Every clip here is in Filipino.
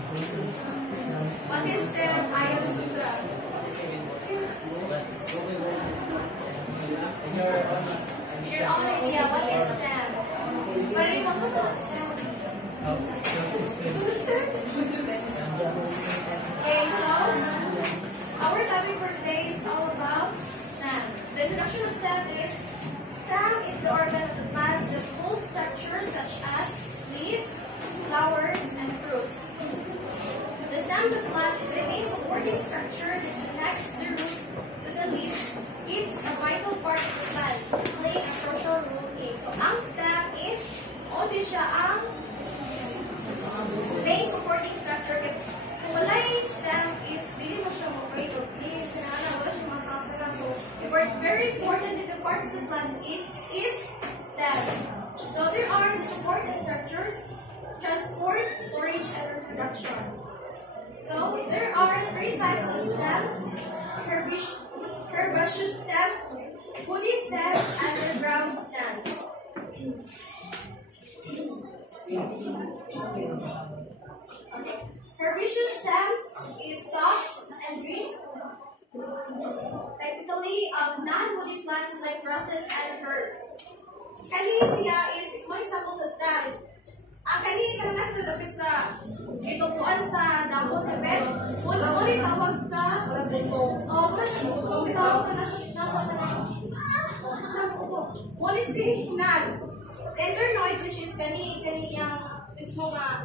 What is stem? Ayaw sutra. Your own idea, what is stem? Pero yung mga sutra, stem. Okay, so our topic for today is all about stem. The introduction of stem is the organ of the plants that holds structures such as leaves, flowers, and fruits. The stem of the plant is the main supporting structure that connects the roots to the leaves. It's a vital part of the plant, playing a crucial role in. So, ang stem is, di siya ang main supporting structure. Kung wala yung stem is, dili mo siya ma-break of leaves, wala siya masasarap. So, very important in the parts of the plant is stem. So, there are the supporting structures, transport, storage, and reproduction. So, there are 3 types of stems: herbaceous stems, woody stems, and underground stems. Herbaceous stems is soft and green. Technically, non-woody plants like grasses and herbs. Kani siya is one example sa stems. Ang kani kanang nagdapit sa itupuan sa damo ng bed. Wala tawag sa wala siya buko. Tawag sa what is the nuts? Endernoids, which is kani yung mismo nga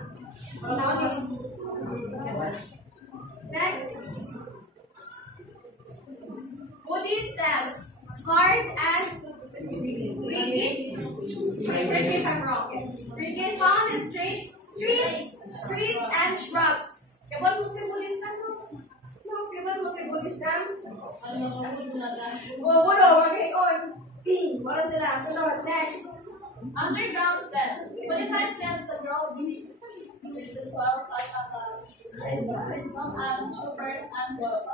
next, woody stems, hard and rigid. Correct me if I'm wrong. Rigid found in trees and shrubs. Kaya mo si woody stem? No, kaya mo si woody stem? Okay, on. What is it? So next. Underground stems. Modified stems that grow beneath the soil, such as some sugars and bulbs.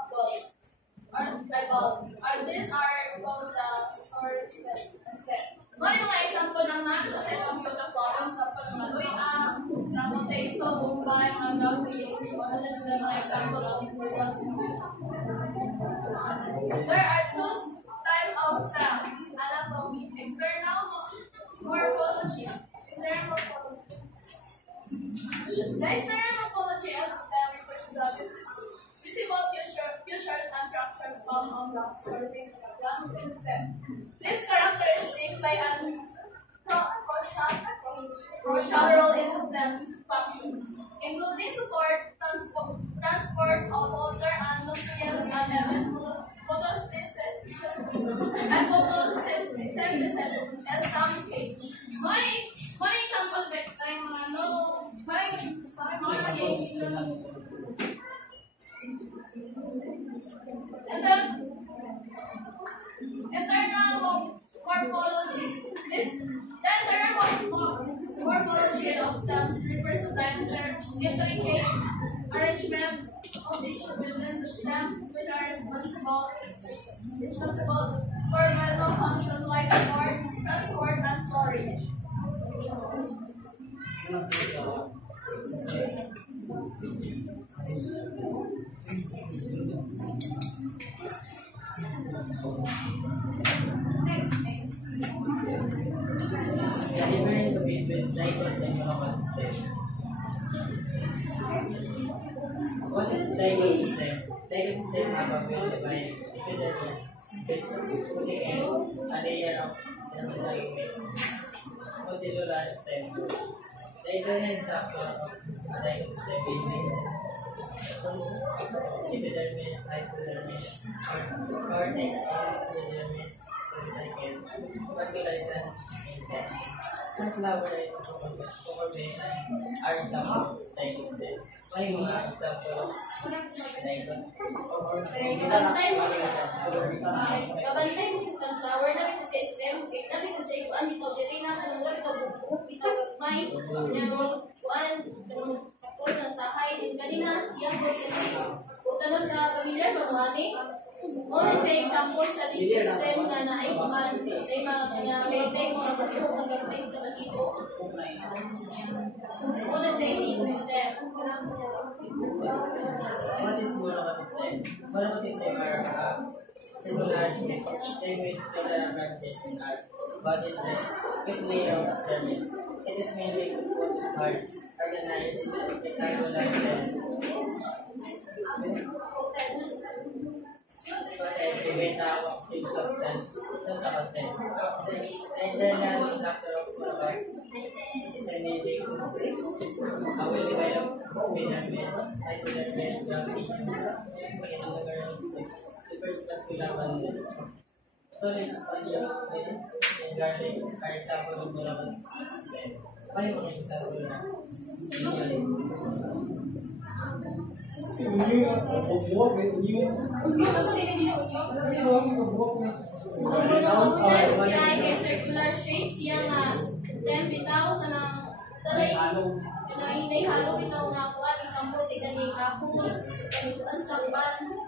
These are called the source stem. One of my example ng kasi computer problems sa pagmaloy ng potato, bombay, hanggang one of the example of importance. There are 2 types of stem: anatomy, external morphology. The external morphology of the stem refers to the visible features and structures found on the surface of the plant stem. These characteristics play a crucial role in the stem's function, including support, transport of water and nutrients, and even photosynthesis in some cases. My example internal morphology. The internal morphology of stems refers to the intricate arrangement of tissue within the stem, which are responsible for vital functions like support, transport, and storage. What is dilated stem? Dilated stem have a well-defined epidermis, including a layer of cellular stem. The internal structure of a dilated stem is epidermis, hypodermis, cortex, epidermis, recycled, vascularization, and sunflower are example of dilated stem. May mga example of Kabantay mo si sunflower na ito sa stem, namin ko sa ikuan ito, dili na kung wala ito bubuk, ito gagmay, kuan, ito na sahay, kanina siya ko sila, kung tanong ka pamilyar, manuani, Muna sa example sa legal stem nga na ay man, ay mga mga patusok ng gagawin sa dito. Muna sa legal stem. What is monocotic stem? Monocotic stem are similar shape, same with similar organization are budgetless, with layout service. It is mainly composed of hard, organized, rectangular cells. Prevent oxide substance sa content. The internal structure of products is enabling will develop filaments, filaments, gravitation, and numerous vascular bundles. Solids, onions, and garlic are example of monocotic stem. Ano yung mga example na? Kaya circular shape siya nga stem bitaw kanang talay kanang hindi halo bitaw nga kuan example di kani kapus kanian samban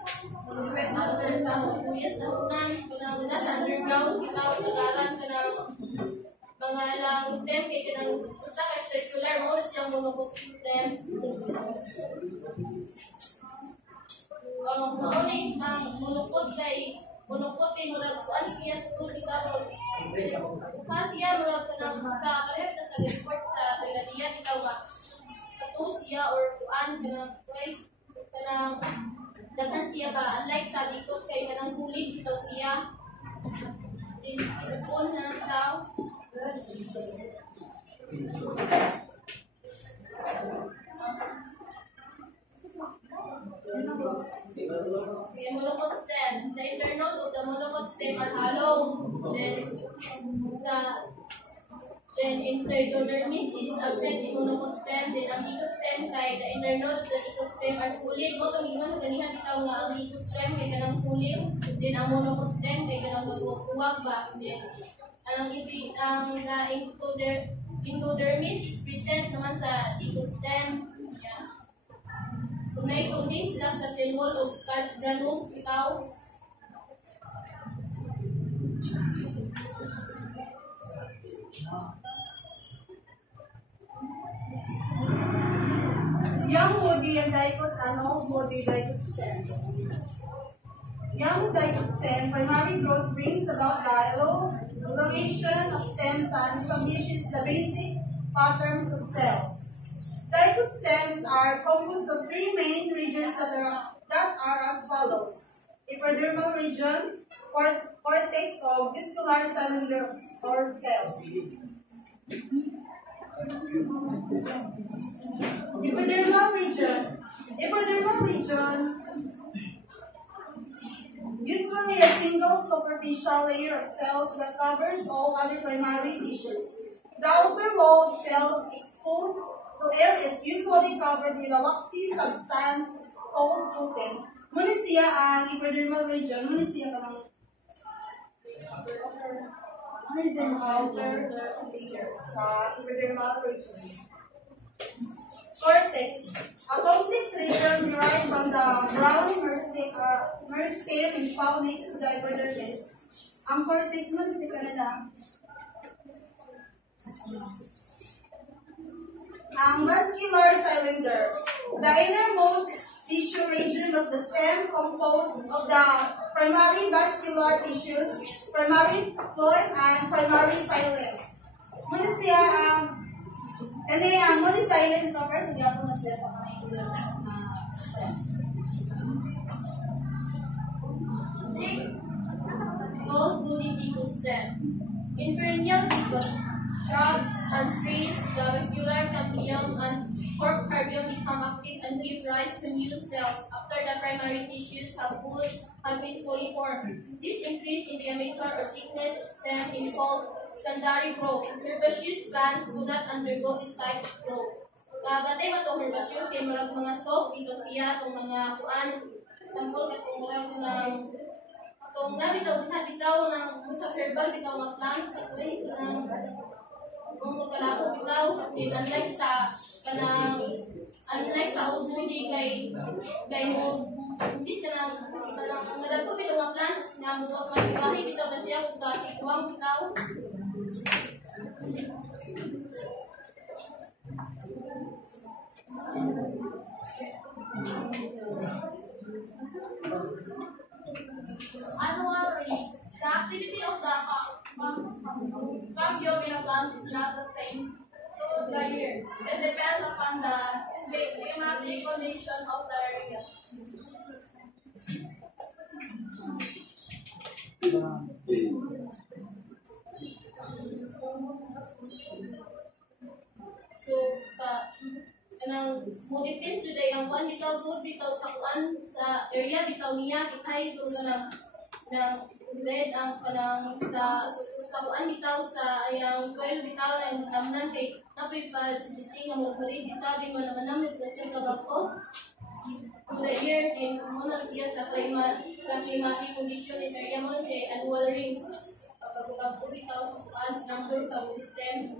press halo sa kuyas na hunan kanang nasa underground bitaw tagaran kanang mga lang stem kay kanang basta kay circular mo siya monocotic stem. Mauni ang monocot kay murag kuan siya sa food ikaw siya murag kanang sa kalihap na sa report sa Tagalian ikaw nga sa to siya or kuan kanang daghan siya ba unlike sa dito kay kanang sulit ito siya isipon na ikaw the monocot stem. The internode of the monocot stem are hollow. Then endodermis is absent in monocot stem. Then ang dicot stem kay the internode of the dicot stem are solid. Mo tong ingon ganihan bitaw nga ang dicot stem kay kanang solid. Then ang monocot stem kay kanang gagawag ba. Then ang endodermis is present naman sa dicot stem. Yeah. May contain sila sa cell wall of starch granules bitaw. Young woody and dicot and old woody dicot stem. Young dicot stem primary growth brings about dialogue, elongation of stems and establishes the basic patterns of cells. Dicot stems are composed of three main regions that are as follows: epidermal region, cortex of vascular cylinder or scale. Epidermal region, usually a single superficial layer of cells that covers all other primary tissues. The outer wall of cells exposed to air is usually covered with a waxy substance called coating. Muna siya ang epidermal region. Muna siya ang outer layer sa epidermal region. Cortex. A complex region derived from the brown meristem and found next to the epidermis. Ang cortex mo si Canada. Ang vascular cylinder. The innermost tissue region of the stem composed of the primary vascular tissues, primary fluid, and primary xylem. Muna siya ang muna xylem ito first, hindi ako na sila sa mga stem. Old woody dicot stem. In perennial dicot, shrubs and trees, the vascular ganglion and cork cardium become active and give rise to new cells after the primary tissues have been fully formed. This increase in diameter or thickness of stem is called secondary growth. Herbaceous plants do not undergo this type of growth. Batay ba itong herbaceous kay marag mga soap, dito siya, itong mga kuan, example, itong marag ng kung namin daw bitaw ng sa herbal bitaw nga plant sa kuy ng kung kalabo bitaw din unlike sa kanang Unlike sa old body kay mo imbis ka nagdagko bitaw nga plants nga mo mas gahi bitaw na siya kung dati kuwang bitaw. Ano nga rin, the activity of the Cambium plant is not the same throughout the year. It depends upon the climatic condition of the area. So, mo depends today ang kuan bitaw good bitaw sa kuan sa area bitaw niya kitay ito ng red ang kanang sa kuan bitaw sa ayang soil bitaw na namnan kay napoy pa siti nga mo pare bitaw di man naman kasi kabako to the year din mo na siya sa climatic condition is area mo say annual rains pagkagubag ko bitaw sa kuan number sa system.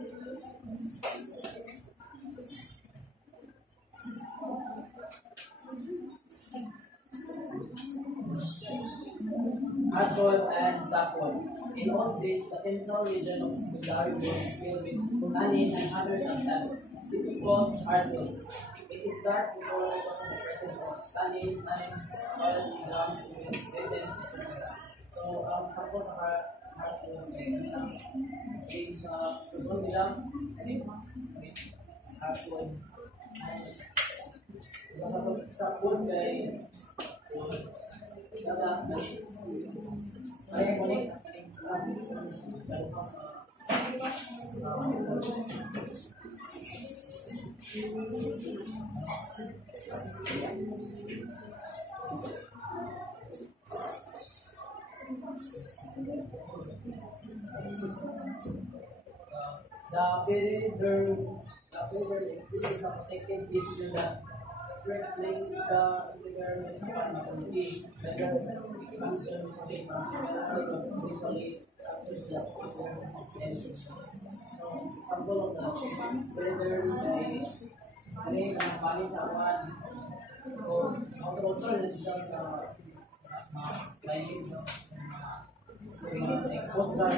Hardwood and softwood. In all this, the central region of the Gari is filled with tannin and other substances. This is called hardwood. It is dark in color because of the presence of tannin, tannins, oils, gums, resins, etc. So, sample sa hardwood ay sa susunod nila hardwood. Sa food ay this is a protective issue that places the awareness of community that does expansion of the politically captures the awareness of tension. So, example of that, whether say, ano ang panin sa awan. So, outdoor is just lighting. So, expose that.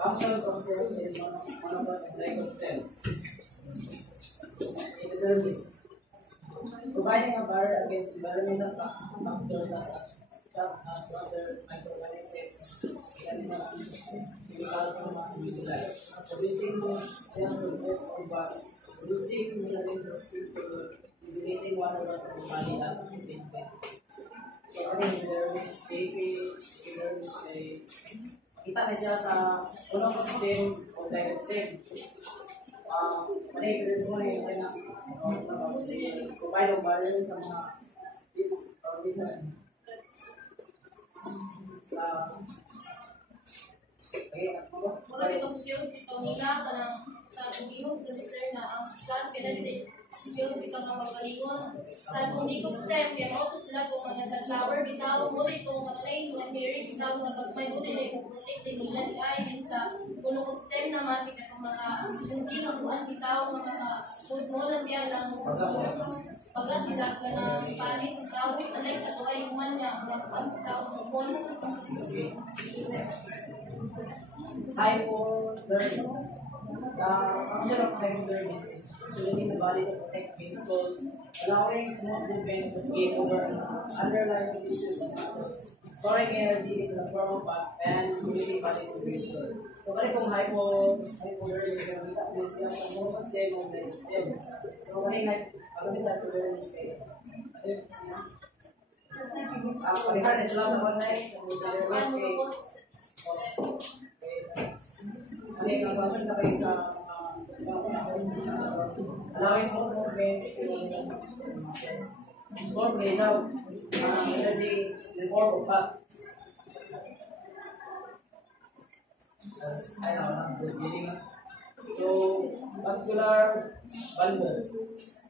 Functions of cells is one of the glycol cell. In the dermis, providing a barrier against environmental factors such as water, microorganisms, chemical metabolites, producing cells with fresh or bugs, producing melanin regulating water loss of the body at intensity. So, ano yung dermis, dermis ay kita na siya sa unang system o direct system. Mali, mo na provide of barrier sa mga Mula itong shield, itong nila sa tubihog, deliver na ang plants kinetic shield, itong ang magalingon. Sa tubihog stem, kaya mo sila kung mga sunflower, bitaw, mula itong kananay, mga berry, bitaw, mga kapsmay, mula itong protect din nila ni ay, and sa punong stem naman, itong mga hindi nakuhaan bitaw, mga food mo na siya lang. Pagka sila ka na palit, bitaw, itanay sa tuway yung man niya, mga kuhaan bitaw, kupon. Hypodermis. The function of hypodermis is insulating the body to protect against cold, allowing smooth movement to escape over underlying tissues and muscles, storing energy in the form of fat and immunity body temperature. So, kani pong hypodermis, kita po siya sa mga stem of the stem. So, kani hypodermis ay palihan na sila sa mga ano yung nagbasan na kayo sa allowing small movement small plays out energy in the form of fat. So, vascular bundles.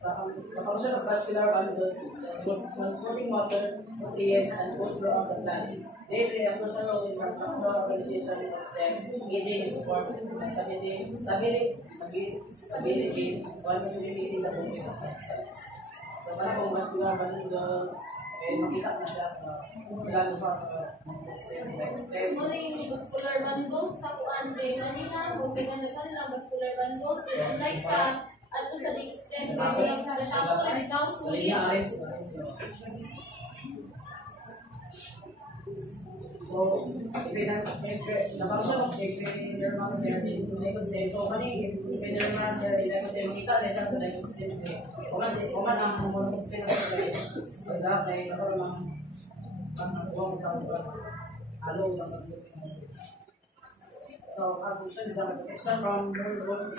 The function of vascular bundles is transporting water, nutrients, and food throughout the plant. They play a crucial role in the structural organization of stems, aiding in support and stability, while facilitating the movement of stems. So, para kung vascular bundles, makita na siya sa lalo pa sa stem. Muna yung vascular bundles sa kuan din. Kanina, kung kailangan vascular bundles, unlike sa ato sa stem, natapos na ikaw sulit. So, the function of epidermal layer in ecosystem. So, kani epidermal layer in ecosystem, makita na siya sa ecosystem. Kuman ang morphosystem na sa pagdap na ito ng mas nakuha sa along ng so, our function is a protection from nervous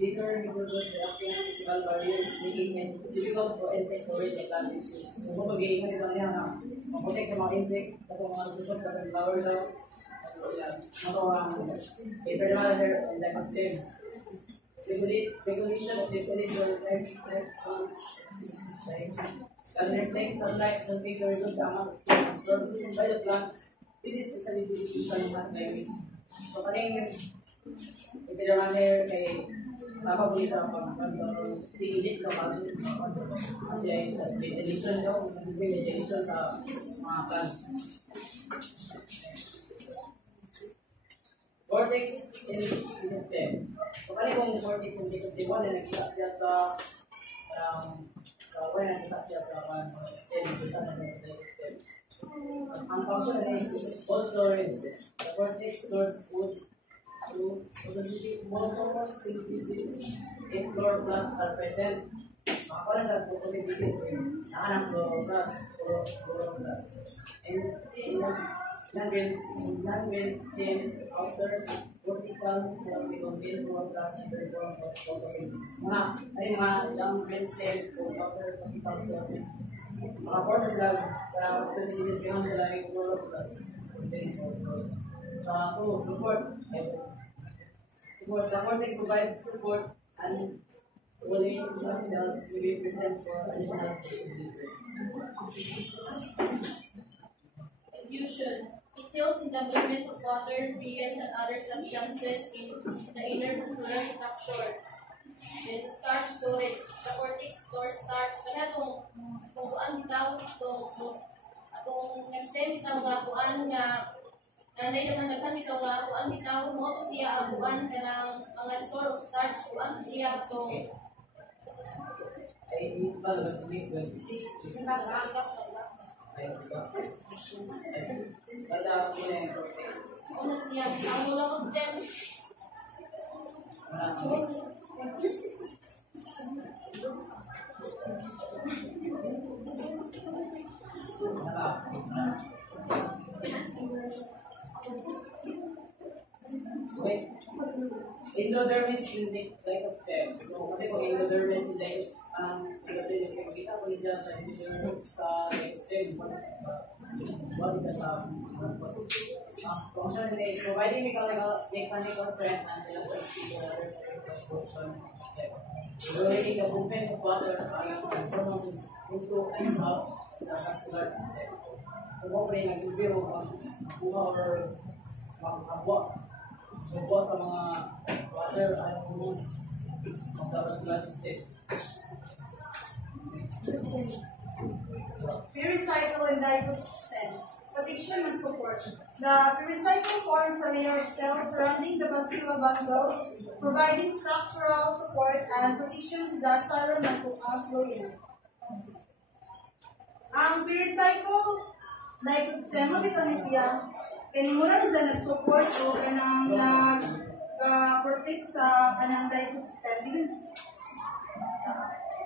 bigger nervous reacting physical barriers, making it difficult for insects to raise the plant issues. So, kung mag-iingat ito niya na mag-protect sa mga insect, ito mga nagsusok sa sunflower daw. Ito ang epidermal layer in the ecosystem. Regulation of the epidermal layer can reflect sunlight and make the reduce the amount absorbed by the plant. This is specifically used in plant climate. So, kaning epidermal layer kay napabuli sa pag-tilit na kasi ay ventilation daw, ventilation sa mga plants. Vortex in the stem. So, kaning vortex in the stem, wala nakita siya sa wala nakita siya sa stem, kita na siya sa stem. Ang function is phosphorus. The vortex stores food through photosynthesis. If chloroplasts are present, makakuha sa photosynthesis nakahanap chloroplasts. Non-grade stems after vertical cells contain chloroplasts and perform photosynthesis. Ay mga long-grade stems after vertical cells. Makakuha sila sa photosynthesis kaya sila yung chloroplasts. So, support. The cortex provides support and only cells will be present for additional flexibility. Diffusion. It helps in the movement of water, nutrients, and other substances in the inner vascular structure. Then starch storage. The cortex stores starch. Kaya kung kuan bitaw atong stem bitaw nga kuan nga nanay naman nagkan bitaw nga kuan bitaw mo to siya ang kuan kanang mga store of starch kuan siya to Ay ba ba mix with Ada ko na cortex. ano siya ang wala ko stem Endodermis in the like of stem. So, kasi kung endodermis in the endodermis kung kita ko niya sa endodermis sa like stem, what is that? Function is providing mechanical strength and elasticity to other function. Regulating the movement of water and transforming into and out the vascular system. Kung mo pa rin nagsibiro, magkuha or magkuha sa mga water and movements of the vascular system. Pericycle and diaphragm. Protection and support. The pericycle forms a layer of cells surrounding the vascular bundles, providing structural support and protection to the xylem and phloem. Ang pericycle diaphragm makita ni siya kani muna na siya nag-support o kanang nag-protect sa kanang diaphragm.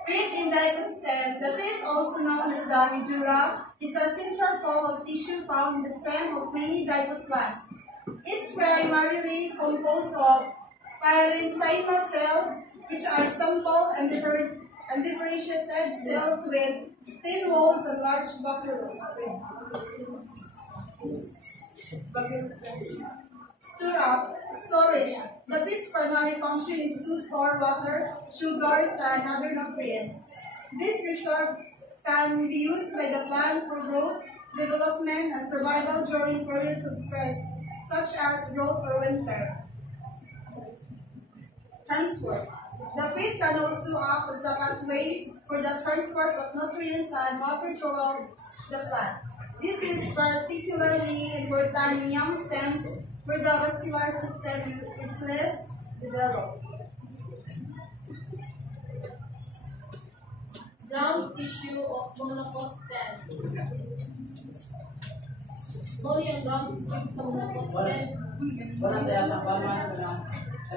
Pit in diaphragm, the pit, also known as the medulla, is a central pole of tissue found in the stem of many diploid plants. It's primarily composed of parenchyma cells, which are simple and differentiated cells with thin walls and large vacuoles. Storage. The pit's primary function is to store water, sugars, and other nutrients. These reserves can be used by the plant for growth, development, and survival during periods of stress, such as drought or winter. Transport. The pit can also act as a pathway for the transport of nutrients and water throughout the plant. This is particularly important in young stems where the vascular system is less developed. Ground tissue of monocot stems. Muli ang ground tissue sa monocot stem. Wala saya sa paman na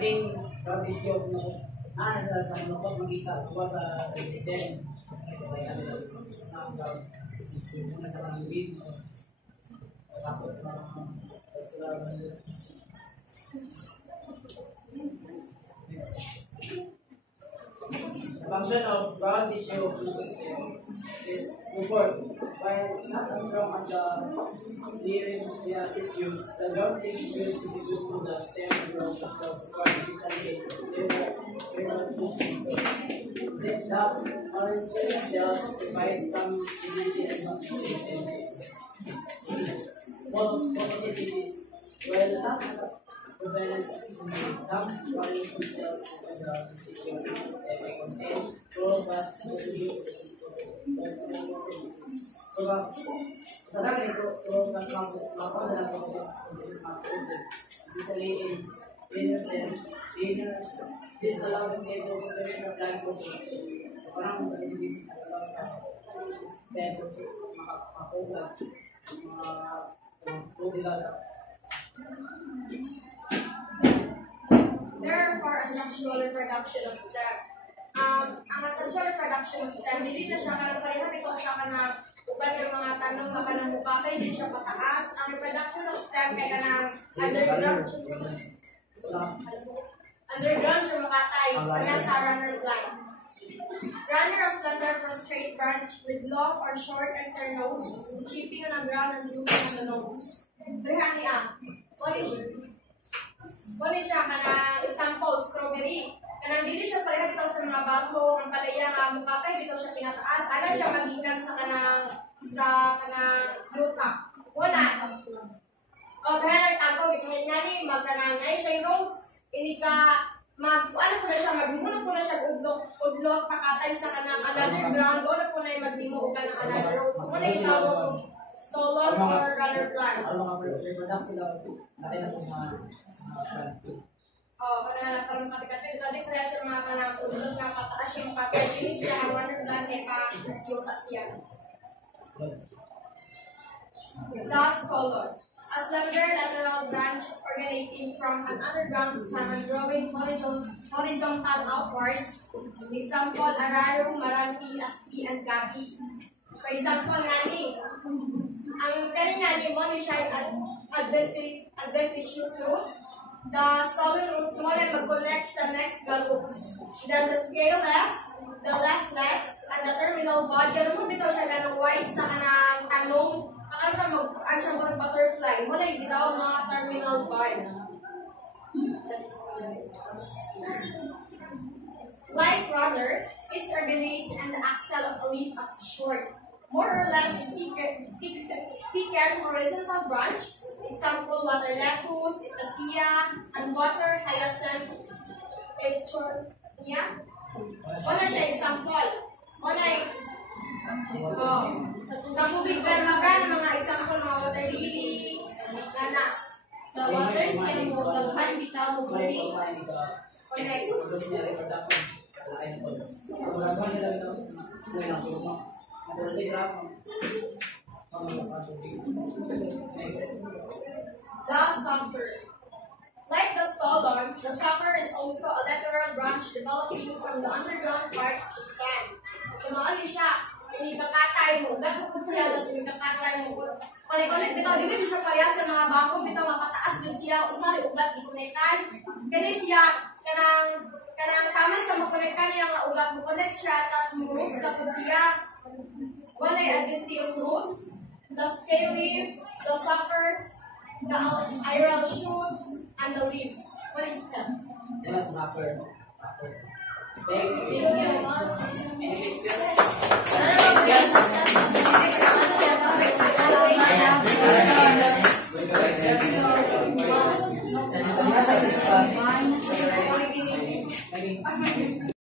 ring ground tissue na sa manukot magita ko sa resident. Kaya ang ground tissue muna sa pangibig. Tapos na vascular. The function of ground tissue is support. While not as strong as the steering tissues, the ground tissues contribute to the stem growth of the artificially developed tissue. The orange cells provide some dignity and nutrition. Photosynthesis, while not as prevalent as some orange cells of the tissue, contains robust sekarang itu robust maka dalam usually in this allows us to separate the plant protein. Orang menjadi dan maka There are four asexual reproduction of stem. Ang asexual reproduction of stem, hindi na siya kanang palihan ito sa kanang uban ng mga tanong na kanang mukha kay hindi siya pataas. Ang reproduction of stem kay kanang underground siya makatay kanya sa runner line. Runner or slender prostrate branch with long or short internodes, chipping on the ground and looping on the nodes. Berhan niya. What is siya kanang example, strawberry. Kanang dili siya pareha dito sa mga bago, ang palaya nga mukha kay dito siya pinataas. Ano siya magikan sa kanang yuta. Wala. O kaya nagtako gitong ngani magkanang ay siya roads. Ini ka ano po na siya maghimuno po na siya udlok pakatay sa kanang another ground o na po na maghimuno ka ng another roads. Muna itawag stolon or runner plant. Ang mga reproduct sila natin ang mga kana nagkaroon kati-kati dali kaya sa mga kanang udlok na pataas yung patay ini siya ang runner plant kaya pa-yuta siya. Last color. A slender lateral branch originating from an underground stem and growing horizontal outwards. Example, Araro, Maranti, Aspi, and Gabi. For example, ngani, ang peri ngani mo ni siya adventitious roots. The stolon roots mo na mag-connect sa next galooks. Then the scale left, the left legs, and the terminal body. Ano mo bitaw siya ganong white sa kanang tanong. Ano na mag-add siya mga butterfly. Muna yung ginawa mga terminal body. Like runner, its originates and the axil of a leaf as short, more or less thickened horizontal branch. Example, water lettuce, ipasya, and water hyacinth. Wala siya example. Wala sa tubig permabra ng mga example, mga water lily, nana. Sa water siya mo, daghan bitaw mo buri. Connect. The sucker. Like the stolon, the sucker is also a lateral branch developing from the underground parts of the stem. Tumaali siya. Inikakatay mo. Nagpupod siya na inikakatay mo. Panik-connect bitaw. Dili siya parehas sa mga bako. Bitaw mapataas din siya. Usari ugat ikunekan. Kani siya. Kanang taman sa makonekan niya nga ugat mo. Connect siya. Tapos mo roots kapod siya. Walay adventitious roots. The scale leaf. The suckers. the aerial shoots, and the leaves. What is that? That's upper. Thank you. Thank you. Any questions? Ano ba?